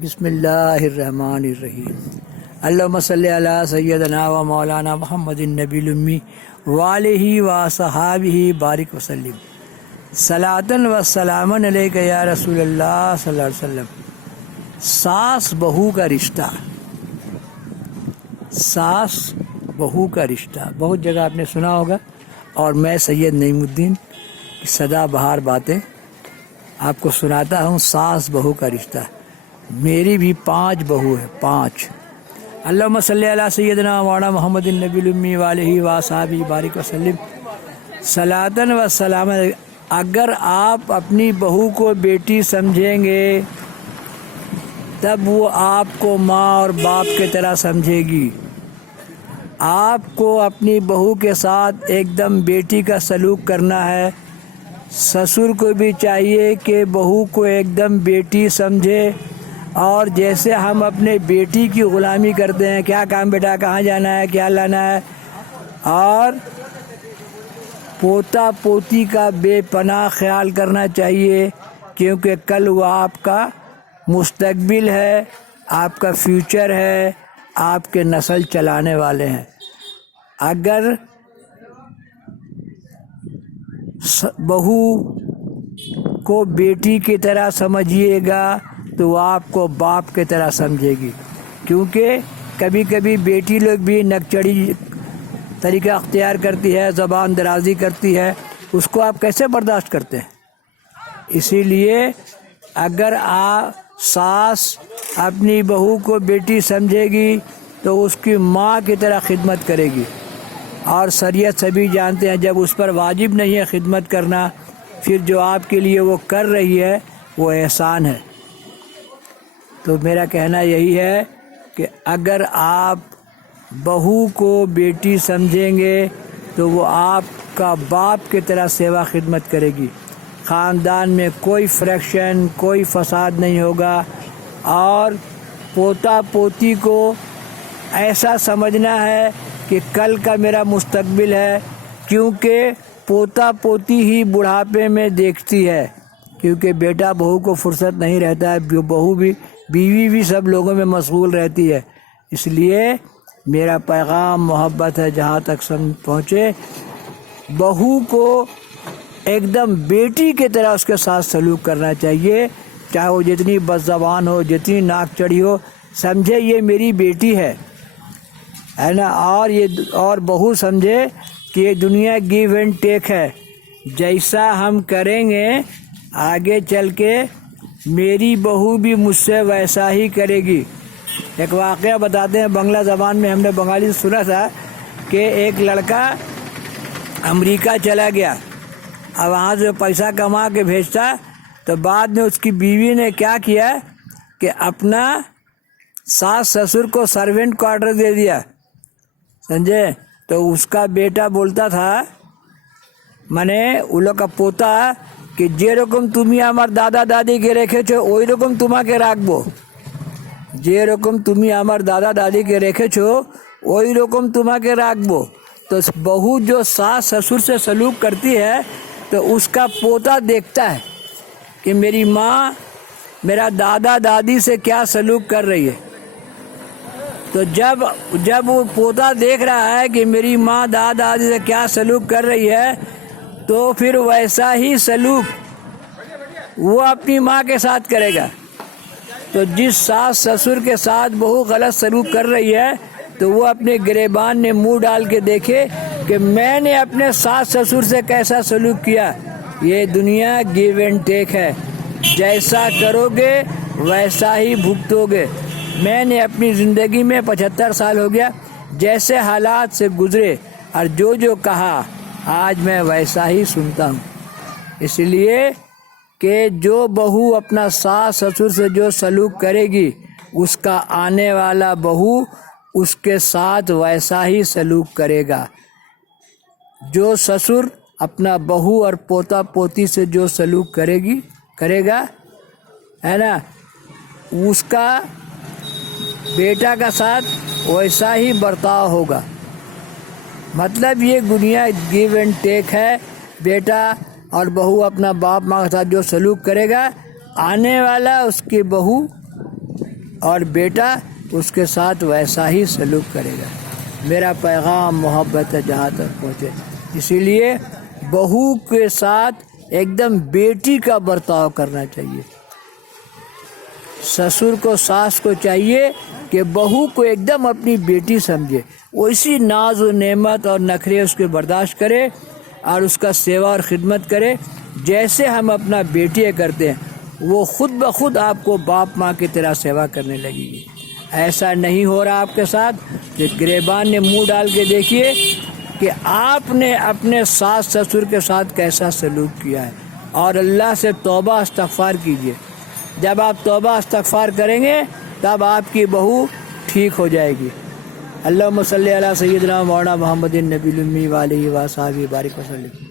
بسم اللہ الرحمن الرحیم۔ اللہم صلی علی سیدنا و مولانا محمد النبی الامی وآلہ و صحابہ بارک وسلم صلاۃً و سلامً علیک یا رسول اللہ صلی اللہ علیہ وسلم۔ ساس بہو کا رشتہ، ساس بہو کا رشتہ بہت جگہ آپ نے سنا ہوگا، اور میں سید نعیم الدین کی سدا بہار باتیں آپ کو سناتا ہوں۔ ساس بہو کا رشتہ، میری بھی 5 بہو ہے، 5۔ اللہم صلی علی سیدنا مولانا محمد النبی الامی وآلہ وصحبہ بارک وسلم صلاۃً و سلام۔ اگر آپ اپنی بہو کو بیٹی سمجھیں گے تب وہ آپ کو ماں اور باپ کی طرح سمجھے گی۔ آپ کو اپنی بہو کے ساتھ ایک دم بیٹی کا سلوک کرنا ہے۔ سسر کو بھی چاہیے کہ بہو کو ایک دم بیٹی سمجھے، اور جیسے ہم اپنے بیٹی کی غلامی کرتے ہیں، کیا کام بیٹا، کہاں جانا ہے، کیا لانا ہے، اور پوتا پوتی کا بے پناہ خیال کرنا چاہیے، کیونکہ کل وہ آپ کا مستقبل ہے، آپ کا فیوچر ہے، آپ کے نسل چلانے والے ہیں۔ اگر بہو کو بیٹی کی طرح سمجھیے گا تو وہ آپ کو باپ کی طرح سمجھے گی، کیونکہ کبھی کبھی بیٹی لوگ بھی نکچڑی طریقہ اختیار کرتی ہے، زبان درازی کرتی ہے، اس کو آپ کیسے برداشت کرتے ہیں؟ اسی لیے اگر ساس اپنی بہو کو بیٹی سمجھے گی تو اس کی ماں کی طرح خدمت کرے گی، اور شریعت سبھی جانتے ہیں جب اس پر واجب نہیں ہے خدمت کرنا، پھر جو آپ کے لیے وہ کر رہی ہے وہ احسان ہے۔ تو میرا کہنا یہی ہے کہ اگر آپ بہو کو بیٹی سمجھیں گے تو وہ آپ کا باپ کی طرح سیوا خدمت کرے گی، خاندان میں کوئی فریکشن، کوئی فساد نہیں ہوگا، اور پوتا پوتی کو ایسا سمجھنا ہے کہ کل کا میرا مستقبل ہے، کیونکہ پوتا پوتی ہی بڑھاپے میں دیکھتی ہے، کیونکہ بیٹا بہو کو فرصت نہیں رہتا ہے، بہو بھی بیوی بھی سب لوگوں میں مشغول رہتی ہے۔ اس لیے میرا پیغام محبت ہے جہاں تک پہنچے، بہو کو ایک دم بیٹی کی طرح اس کے ساتھ سلوک کرنا چاہیے، چاہے وہ جتنی بد زبان ہو، جتنی ناک چڑھی ہو، سمجھے یہ میری بیٹی ہے نا، اور بہو سمجھے کہ یہ دنیا گیو اینڈ ٹیک ہے، جیسا ہم کریں گے آگے چل کے میری بہو بھی مجھ سے ویسا ہی کرے گی۔ ایک واقعہ بتاتے ہیں، بنگلہ زبان میں ہم نے بنگالی سے سنا تھا کہ ایک لڑکا امریکہ چلا گیا، اور وہاں سے پیسہ کما کے بھیجتا، تو بعد میں اس کی بیوی نے کیا کیا کہ اپنا ساس سسر کو سروینٹ کو آرڈر دے دیا، سمجھے؟ تو اس کا بیٹا بولتا تھا، মানে ও লোক পোতা کہ যেরকম তুমি আমার দাদা দাদিকে রেখেছো ওই রকম তোমাকে রাখবো, যেরকম তুমি আমার দাদা দাদিকে রেখেছো ওই রকম তোমাকে রাখবো۔ تو بہو جو ساس سسر سے سلوک کرتی ہے تو اس کا پوتا دیکھتا ہے کہ میری ماں میرا دادا دادی سے کیا سلوک کر رہی ہے، تو جب وہ پوتا دیکھ رہا ہے کہ میری ماں دادا دادی سے کیا سلوک کر رہی ہے، تو پھر ویسا ہی سلوک وہ اپنی ماں کے ساتھ کرے گا۔ تو جس ساس سسر کے ساتھ بہو غلط سلوک کر رہی ہے تو وہ اپنے گریبان میں منہ ڈال کے دیکھے کہ میں نے اپنے ساس سسر سے کیسا سلوک کیا۔ یہ دنیا گیو اینڈ ٹیک ہے، جیسا کرو گے ویسا ہی بھگتو گے۔ میں نے اپنی زندگی میں 75 سال ہو گیا، جیسے حالات سے گزرے اور جو کہا آج میں ویسا ہی سنتا ہوں۔ اس لیے کہ جو بہو اپنا ساس سسر سے جو سلوک کرے گی، اس کا آنے والا بہو اس کے ساتھ ویسا ہی سلوک کرے گا۔ جو سسر اپنا بہو اور پوتا پوتی سے جو سلوک کرے گا ہے نا، اس کا بیٹا کا ساتھ ویسا ہی برتاؤ ہوگا۔ مطلب یہ دنیا گیو اینڈ ٹیک ہے، بیٹا اور بہو اپنا باپ ماں کے ساتھ جو سلوک کرے گا، آنے والا اس کی بہو اور بیٹا اس کے ساتھ ویسا ہی سلوک کرے گا۔ میرا پیغام محبت ہے جہاں تک پہنچے، اسی لیے بہو کے ساتھ ایک دم بیٹی کا برتاؤ کرنا چاہیے۔ سسر کو ساس کو چاہیے کہ بہو کو ایک دم اپنی بیٹی سمجھے، وہ اسی ناز و نعمت اور نخرے اس کے برداشت کرے اور اس کا سیوا اور خدمت کرے جیسے ہم اپنا بیٹی کرتے ہیں۔ وہ خود بخود آپ کو باپ ماں کی طرح سیوا کرنے لگے گی۔ ایسا نہیں ہو رہا آپ کے ساتھ کہ گریبان نے منہ ڈال کے دیکھیے کہ آپ نے اپنے ساس سسر کے ساتھ کیسا سلوک کیا ہے، اور اللہ سے توبہ استغفار کیجیے۔ جب آپ توبہ استغفار کریں گے تب آپ کی بہو ٹھیک ہو جائے گی۔ اللہم صلی علی سیدنا مولانا محمد النبی الامی وآلہ وصحبہ بارک وسلم۔